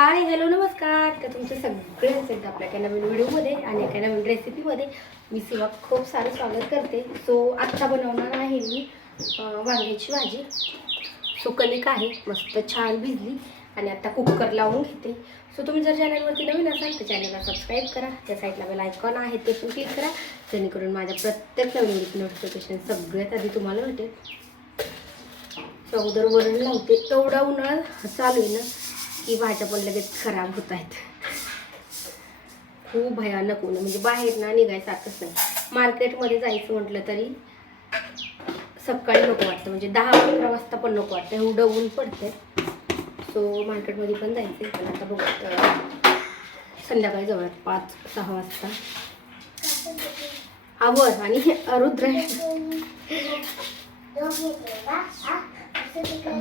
Hi hello नमस्कार. तर तुमचे सगळ्यांचं एकदा आपल्या एका नवीन व्हिडिओमध्ये आणि एका नवीन रेसिपीमध्ये मी सुद्धा खूप सारं स्वागत करते. सो आत्ता बनवणार आहे मी वांग्याची भाजी. सो कणिक आहे मस्त छान भिजली आणि आता कुकर लावून घेते. सो तुम्ही जर चॅनलवरती नवीन असाल तर चॅनलला सबस्क्राईब करा. त्या साईडला बेल आयकॉन आहे ते पण क्लिक करा, जेणेकरून माझ्या प्रत्येक नवीन नोटिफिकेशन सगळ्यात आधी तुम्हाला भेटेल. सो अगोदर वरण लावते. एवढा उन्हाळा चालू आहे ना की भाज्या पण लगेच खराब होत आहेत. खूप भयानक ऊन म्हणजे बाहेर ना निघायसारखंच नाही. मार्केटमध्ये जायचं म्हटलं तरी सकाळी नको वाटतं, म्हणजे 10-15 वाजता पण नको वाटतं, एवढं ऊन पडतंय. सो मार्केटमध्ये पण जायचं पण आता बघ संध्याकाळी जवळ 5-6 वाजता आवर आणि रुद्र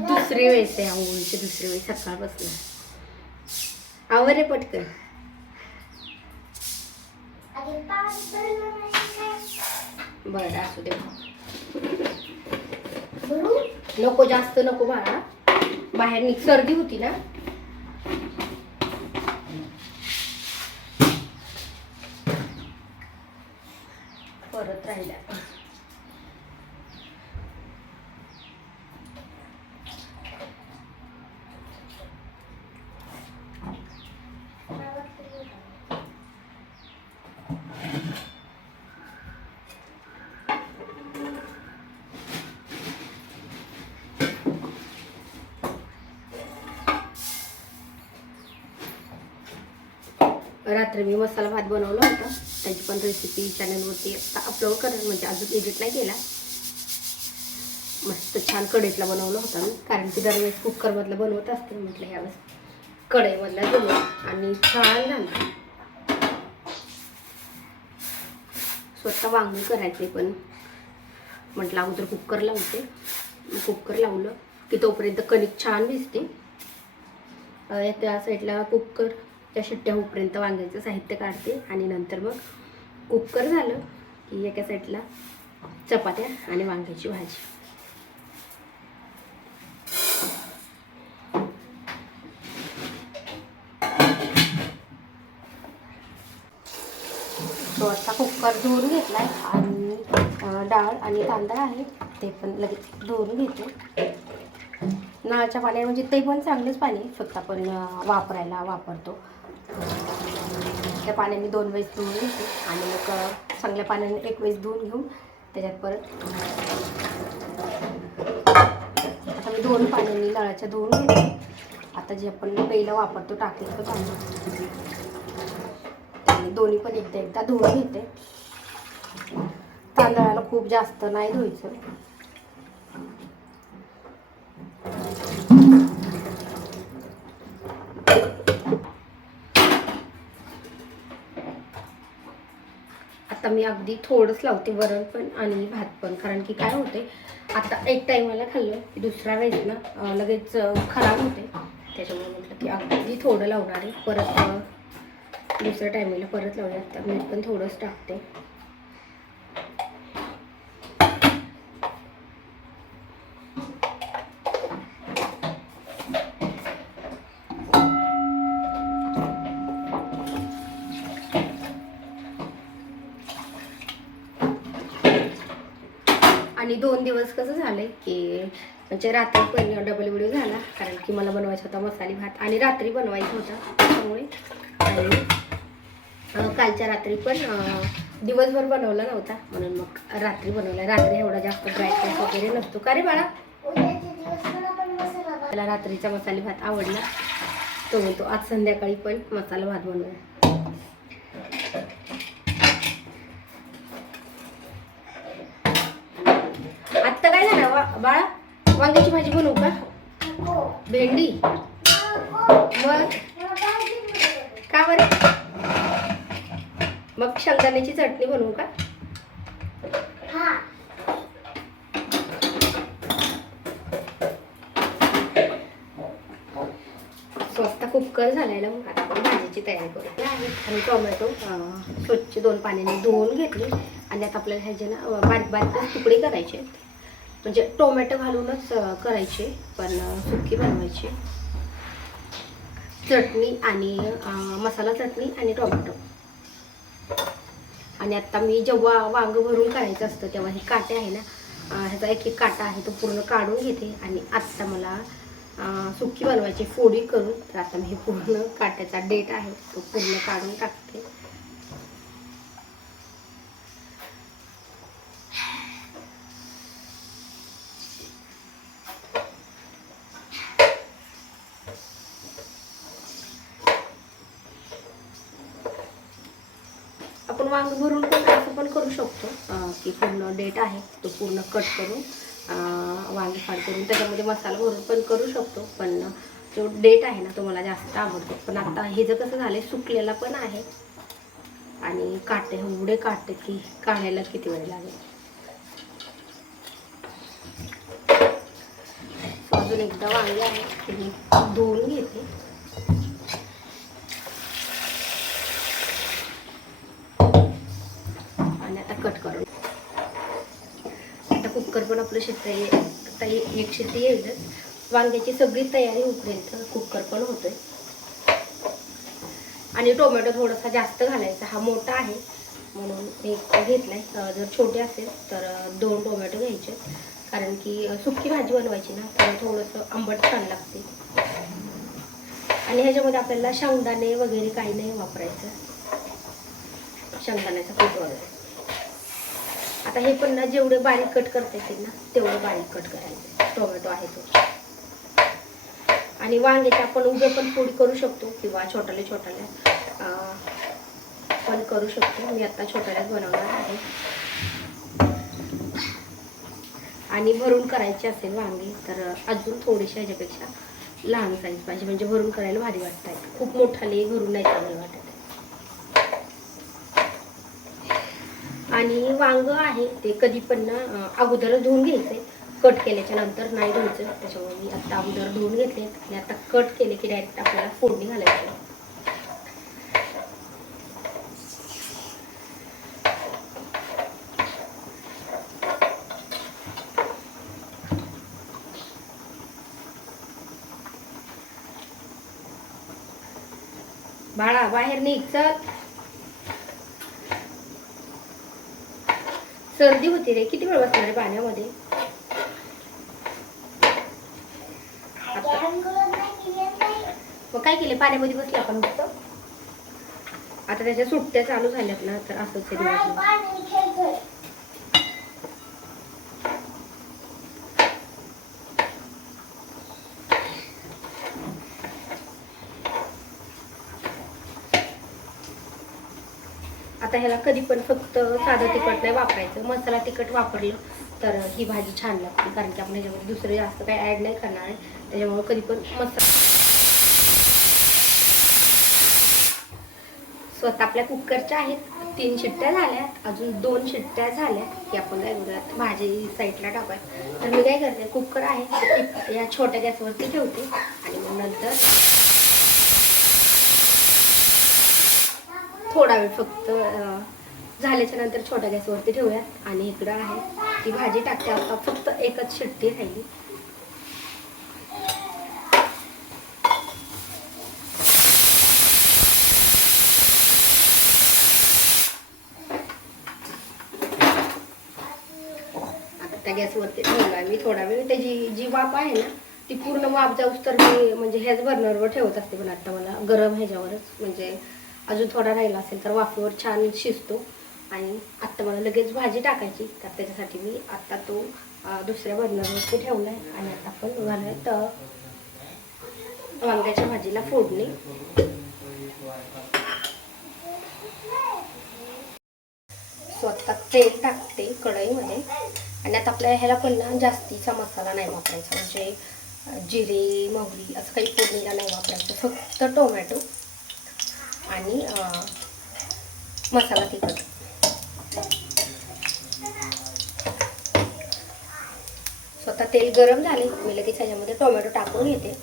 दुसरी वेळेस आहे आंघोळीची, दुसरी वेळेस सकाळपासून आवर रे पटकन. बरं असू दे, नको जास्त नको बाळा, बाहेर सर्दी होती ना. परत राहिल्या रात्री मी मसाला भात बनवला होता, त्याची पण रेसिपी चॅनलवरती अपलोड करेन, म्हणजे अजून एडिट नाही केला. मस्त छान कढईतला बनवला होता मी, कारण की दरवेळेस कुकरमधलं बनवत असते. म्हटलं ह्यावेळेस कढईमधला बनवला आणि छान झालं. स्वतः वांगी करायचे पण म्हटलं अगोदर कुकर लावते. कुकर लावलं की तोपर्यंत कणिक छान भिजते. त्या साईडला कुकर त्या शिट्ट्या होईपर्यंत वांग्याचं साहित्य काढते आणि नंतर मग कुकर झालं की एका साईडला चपात्या आणि वांग्याची भाजी. तो आता कुकर धुवून घेतलाय आणि डाळ आणि तांदूळ आहे ते पण लगेच धुवून घेते. नळाच्या पाण्याने म्हणजे ते पण चांगलंच पाणी स्वतः पण वापरतो. त्या पाण्याने 2 वेळेस धुवून घेते आणि मग चांगल्या पाण्याने 1 वेळेस धुवून घेऊन त्याच्यात परत आता मी 2 पाण्याने नळाच्या धुवून घेते. आता जे आपण पहिलं वापरतो टाकलेलं तांदूळ आणि दोन्ही पण एकदा धुवून घेते. तांदळाला खूप जास्त नाही धुवायचं. आता मी अगदी थोडंच लावते वरण पण आणि भात पण, कारण की काय होते आता एक टायमाला खाल्लं की दुसऱ्या वेळेस ना लगेच खराब होते. त्याच्यामुळे म्हटलं की अगदी थोडं लावणार आहे, परत दुसऱ्या टायमाला परत लावूया. तर मी पण थोडंच टाकते. आणि 2 दिवस कसं झालंय की म्हणजे रात्री पण डबल व्हिडिओ झाला, कारण की मला बनवायचा होता मसाले भात आणि रात्री बनवायचा होता. त्यामुळे आणि कालच्या रात्री पण दिवसभर बनवला नव्हता, म्हणून मग रात्री बनवला. रात्री एवढा जास्त ब्राईटनेस वगैरे नसतो. का रे बाळा? मला रात्रीचा मसाले भात आवडला, तो म्हणतो आज संध्याकाळी पण मसाला भात बनवला. आत्ता काय झालं बाळा? वांग्याची भाजी बनवू का? भेंडी? मग का बरं? मग शेंगदाण्याची चटणी बनवू का? स्वस्त कुकर झालेला. मग आता आपण भाजीची तयारी करू. आणि टोमॅटो स्वच्छ 2 पाण्याने धुवून घेतले आणि आता आपल्याला ह्याचे ना बारीक बारीक तुकडे करायचे, म्हणजे टोमॅटो घालूनच करायचे पण सुकी बनवायची. चटणी आणि मसाला चटणी आणि टोमॅटो. आणि आता मी जेव्हा वांग भरून करायचं असतं तेव्हा हे काटे आहे ना, ह्याचा एक एक काटा आहे तो पूर्ण काढून घेते. आणि आत्ता मला सुकी बनवायची फोडी करून, तर आता मी हे पूर्ण काट्याचा डेट आहे तो पूर्ण काढून टाकते. आपण वांग भरून पण असं पण करू शकतो की पूर्ण डेट आहे तो पूर्ण कट करून वांगी फाड करून त्याच्यामध्ये मसाला भरून पण करू शकतो. पण जो डेट आहे ना तो मला जास्त आवडतो. पण आता हे जर कसं झालंय सुकलेला पण आहे आणि काटे एवढे काटे की काढायला किती वेळ लागेल. अजून एकदा वांगे आहे ते मी धुवून घेते. आणि आता कट करून आता कुकर पण आपलं शिट्टी आता एक शिट्टी येईलच. वांग्याची सगळी तयारी उकरेल तर कुकर पण होतोय. आणि टोमॅटो थोडासा जास्त घालायचा, हा मोठा आहे म्हणून एक घेतलाय. जर छोटे असेल तर 2 टोमॅटो घ्यायचे, कारण की सुकी भाजी बनवायची ना तर थोडंसं आंबट छान लागते. आणि ह्याच्यामध्ये आपल्याला शेंगदाणे वगैरे काही नाही वापरायचं, शेंगदाण्याचा कूट वगैरे. आता हे पण ना जेवढे बारीक कट करता येतील ना तेवढं बारीक कट करायचं. टोमॅटो आहे तो. आणि वांग्याची आपण उभे पण फोडी करू शकतो किंवा छोट्याले पण करू शकतो. मी आता छोट्यालाच बनवणार आहे. आणि भरून करायचे असेल वांगे तर अजून थोडीशी ह्याच्यापेक्षा लहान साईज पाहिजे, म्हणजे भरून करायला भारी वाटतात. खूप मोठाले भरून नाही चांगलं वाटत. आणि वांग आहे ते कधी पण ना अगोदरच धुवून घ्यायचे, कट केल्याच्या नंतर नाही धुवायचं. त्याच्यामुळे मी आता अगोदर धुवून घेतले आणि आता कट केले की डायरेक्ट आपल्याला फोडणी घालायची. बाळा बाहेर निघ, चल. सर्दी होती रे, किती वेळ बसणार रे पाण्यामध्ये. मग काय केले, पाण्यामध्ये बसले आपण मस्त. आता त्याच्या सुट्ट्या चालू झाल्यात ना तर असंच आता ह्याला कधी पण फक्त साधं तिखट नाही वापरायचं, मसाला तिखट वापरलं तर ही भाजी छान लागते. कारण की आपण ह्याच्यामध्ये दुसरं जास्त काही ॲड नाही करणार आहे, त्याच्यामुळे कधी पण मसाला. स्वतः आपल्या कुकरच्या आहेत 3 शिट्ट्या झाल्यात, अजून 2 शिट्ट्या झाल्या की आपण काय करूयात भाजी साईडला टाकायला. तर मी काय करते, कुकर आहे या छोट्या गॅसवरती ठेवते आणि मग नंतर थोडा वेळ फक्त झाल्याच्या नंतर छोट्या गॅसवरती ठेवूयात. आणि इकडं आहे ती भाजी टाकते. आता फक्त एकच शिट्टी राहिली. आता त्या गॅसवरती ठेवला मी थोडा वेळ. त्याची जी वाफ आहे ना ती पूर्ण वाफ जाऊस तर मी म्हणजे ह्याच बर्नरवर ठेवत असते. पण आता मला गरम ह्याच्यावरच, म्हणजे अजून थोडा राहिला असेल तर वाफेवर छान शिजतो. आणि आत्ता मला लगेच भाजी टाकायची, तर त्याच्यासाठी मी आत्ता तो दुसऱ्या बर्नरवरती ठेवला आहे. आणि आता आपण घालूयात वांग्याच्या भाजीला फोडणी. स्वतः तेल टाकते कढईमध्ये. आणि आता आपल्या ह्याला पण ना जास्तीचा मसाला नाही वापरायचा, म्हणजे जिरे मोहरी असं काही फोडणीला नाही वापरायचं. फक्त टोमॅटो आणि मसाला तिखट. स्वतः तेल गरम झाले मी लगेच ह्याच्यामध्ये टोमॅटो टाकून घेते.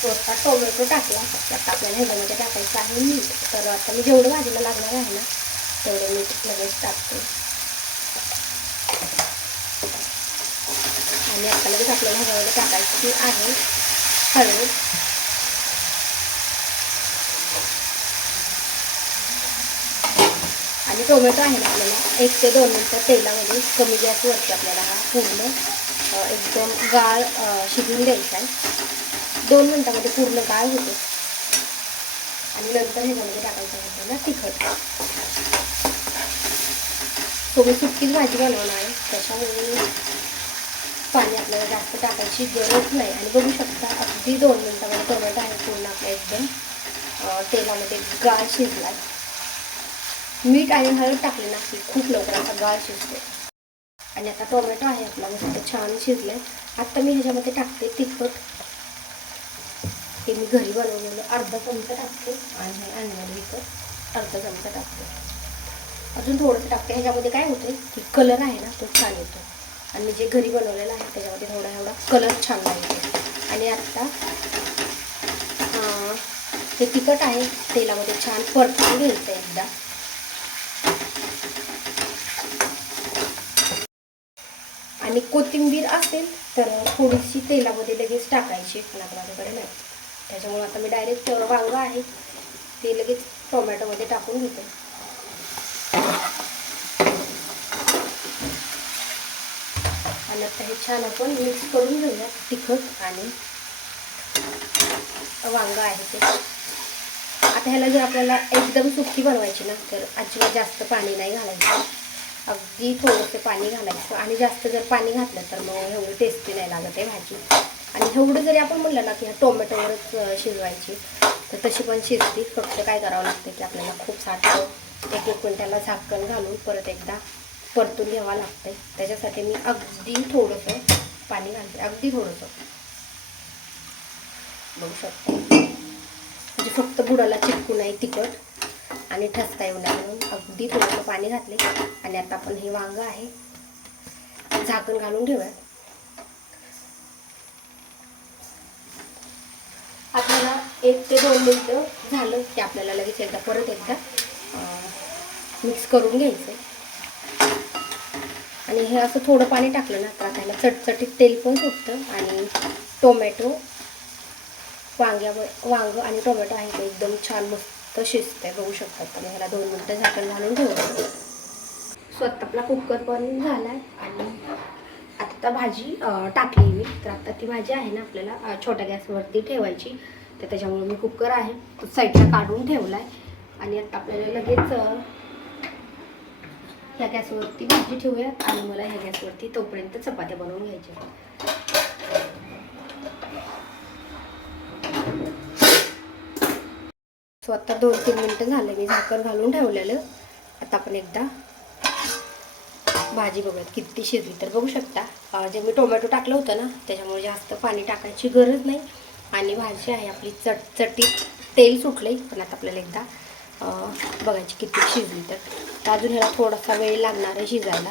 स्वतः टोमॅटो टाकला. आता आपल्याला ह्याच्यामध्ये टाकायचं आहे मीठ. तर आता मी जेवढं भाजीला लागणार आहे ना तेवढं मीठ लगेच टाकते. आणि आता ह्याच्यामध्ये थोडंसं पाणी घालून 2 शिट्ट्या काढून घेते. 2 शिट्ट्या झाल्या की आपल्याला ह्याच्यामध्ये टाकायचं आहे पाणी. 2 शिट्ट्या झाल्या की आपल्याला ह्याच्यामध्ये टाकायचं आहे मीठ. आणि आता लगेच आपल्याला ह्याच्यामध्ये टाकायची आहे हळद. आणि टोमॅटो आहे ना आपल्याला 1 ते 2 मिनटं तेलामध्ये कमी गॅसवरती आपल्याला हा पूर्ण एकदम गाळ शिजवून द्यायचा आहे. 2 मिनटामध्ये पूर्ण गाळ होतो. आणि नंतर ह्याच्यामध्ये टाकायचं आहे आपल्याला तिखट. मी सुकीच भाजी बनवणार आहे, त्याच्यामुळे पाणी आपल्याला जास्त टाकायची गरज नाही. आणि बघू शकता अगदी 2 मिनटामध्ये टोमॅटो आहे पूर्ण आपला एकदम तेलामध्ये गाळ शिजला आहे. मीठ आणि हळद टाकले ना की खूप लवकर असा गाळ शिजतो. आणि आता टोमॅटो आहे आपला मस्त छान शिजलं आहे. आता मी ह्याच्यामध्ये टाकते तिखट. हे मी घरी बनवलेलं अर्धा चमचा टाकते आणि हे आणलेलं विकत अर्धा चमचा टाकते. अजून थोडंसं टाकते. ह्याच्यामध्ये काय होतं की कलर आहे ना तो छान येतो. आणि मी जे घरी बनवलेलं आहे त्याच्यामध्ये थोडा एवढा कलर छान लागतो. आणि आत्ता ते तिखट आहे तेलामध्ये छान परतून घ्यायचं एकदा. आणि कोथिंबीर असेल तर थोडीशी तेलामध्ये लगेच टाकायची, पण आता माझ्याकडे नाही. त्याच्यामुळे आता मी डायरेक्ट वांगं आहे ते लगेच टोमॅटोमध्ये टाकून घेते. आणि आता हे छान आपण मिक्स करून घेऊया तिखट आणि वांगं आहे ते. आता ह्याला जर आपल्याला एकदम सुकी बनवायची ना तर अजिबात जास्त पाणी नाही घालायचं, अगदी थोडंसं पाणी घालायचं. आणि जास्त जर पाणी घातलं तर मग एवढी टेस्टी नाही लागत आहे भाजी. आणि एवढं जरी आपण म्हणलं ना की ह्या टोमॅटोवरच शिजवायची तर तशी पण शिजते. फक्त काय करावं लागतं की आपल्याला खूप सारखं 1-1 मिनिटाला झाकण घालून परत एकदा परतून घ्यावं लागतं. त्याच्यासाठी मी अगदी थोडंसं पाणी घालते, अगदी थोडंसं. बघू शकतो म्हणजे फक्त बुडाला चिटकू नाही तिखट आणि ठसका येऊ नये म्हणून अगदी थोडंसं पाणी घातले. आणि आता आपण हे वांगं आहे झाकण घालून ठेवूया. आपल्याला 1 ते 2 मिनिटं झालं की आपल्याला लगेच एकदा परत एकदा मिक्स करून घ्यायचं. आणि हे असं थोडं पाणी टाकलं ना तर त्याला चटचटीत तेल पण सुटतं. आणि टोमॅटो वांगं आणि टोमॅटो आहे ते एकदम छान मस्त शिजतंय. बघू शकतात. तर ह्याला 2 मिनिटं झाकण घालून ठेवलं. स्वतः आपला कुकर पण झाला आहे. आणि आता भाजी टाकली मी. तर आता ती भाजी आहे ना आपल्याला छोट्या गॅसवरती ठेवायची. तर त्याच्यामुळे मी कुकर आहे तो साईडला काढून ठेवला आहे. आणि आता आपल्याला लगेच ह्या गॅसवरती भाजी ठेवूयात. आणि मला ह्या गॅसवरती तोपर्यंत चपात्या बनवून घ्यायच्या. स्वतः 2-3 मिनिटं झाले मी झाकण घालून ठेवलेलं. आता आपण एकदा भाजी बघूयात किती शिजली. तर बघू शकता जे मी टोमॅटो टाकलं होतं ना त्याच्यामुळे जास्त पाणी टाकायची गरज नाही. आणि भाजी आहे आपली चटचटीत तेल सुटले. पण आता आपल्याला एकदा बघायची किती शिजली. तर अजून ह्याला थोडासा वेळ लागणार आहे शिजायला.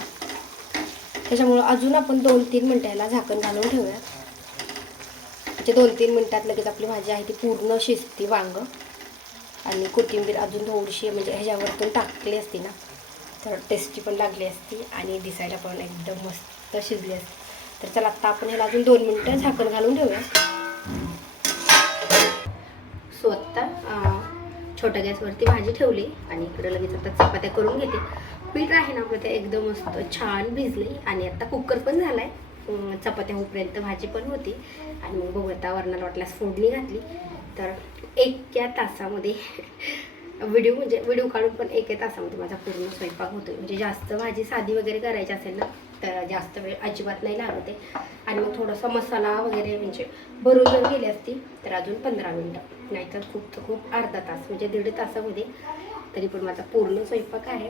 त्याच्यामुळं अजून आपण 2-3 मिनटं ह्याला झाकण घालून ठेवूयात. म्हणजे 2-3 मिनटात लगेच आपली भाजी आहे ती पूर्ण शिजते. वांगं आणि कोथिंबीर अजून थोडीशी म्हणजे ह्याच्यावरतून टाकली असती ना तर टेस्टी पण लागली असती आणि दिसायला पण एकदम मस्त शिजली असती. तर चला आत्ता आपण ह्याला अजून 2 मिनटं झाकण घालून ठेवूया. स्वतः छोट्या गॅसवरती भाजी ठेवली आणि इकडे लगेच आता चपात्या करून घेते. पीठ आहे ना आपलं ते एकदम मस्त छान भिजले. आणि आता कुकर पण झाला आहे. चपात्या होईपर्यंत भाजी पण होती. आणि मग बघू आता वरणाला वाटल्यास फोडणी घातली. तर 1 तासामध्ये व्हिडिओ काढून पण 1 तासामध्ये माझा पूर्ण स्वयंपाक होतो. म्हणजे जास्त भाजी साधी वगैरे करायची असेल ना तर जास्त वेळ अजिबात नाही लागत आहे. आणि मग थोडासा मसाला वगैरे म्हणजे भरून जर गेली असती तर अजून 15 मिनटं, नाहीतर खूप अर्धा तास म्हणजे 1.5 तासामध्ये तरी पण माझा पूर्ण स्वयंपाक आहे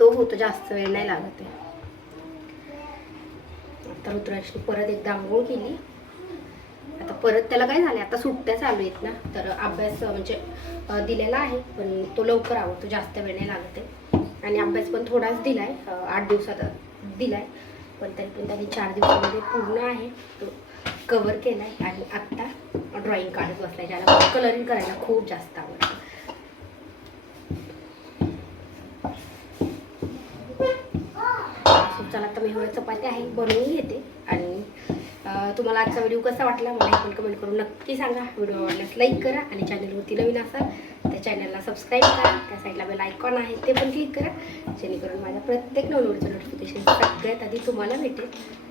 तो होतो. जास्त वेळ नाही लागत आहे. आता रुद्राक्षने परत एकदा आंघोळ केली. आता परत त्याला काय झालं आता सुट्ट्या चालू आहेत ना तर अभ्यास म्हणजे दिलेला आहे पण तो लवकर आवडतो, जास्त वेळ नाही लागत आहे. आणि अभ्यास पण थोडाच दिलाय 8 दिवसात दिलाय. पण तरी पण त्याने 4 दिवसामध्ये पूर्ण आहे तो कव्हर केलाय. आणि आत्ता ड्रॉइंग काढत बसलाय. ज्याला कलरिंग करायला खूप जास्त आवडतं. चला तर मी एवढ्या चपात्या आहे बनवून घेते. आणि तुम्हाला आजचा व्हिडिओ कसा वाटला मला पण कमेंट करून नक्की सांगा. व्हिडिओ आवडल्यास लाईक करा आणि चॅनलवरती नवीन असाल त्या चॅनलला सबस्क्राईब करा. त्या साईडला बेल आयकॉन आहे ते पण क्लिक करा जेणेकरून माझ्या प्रत्येक नवीन व्हिडिओचं नोटिफिकेशन सगळ्यात आधी तुम्हाला भेटेल.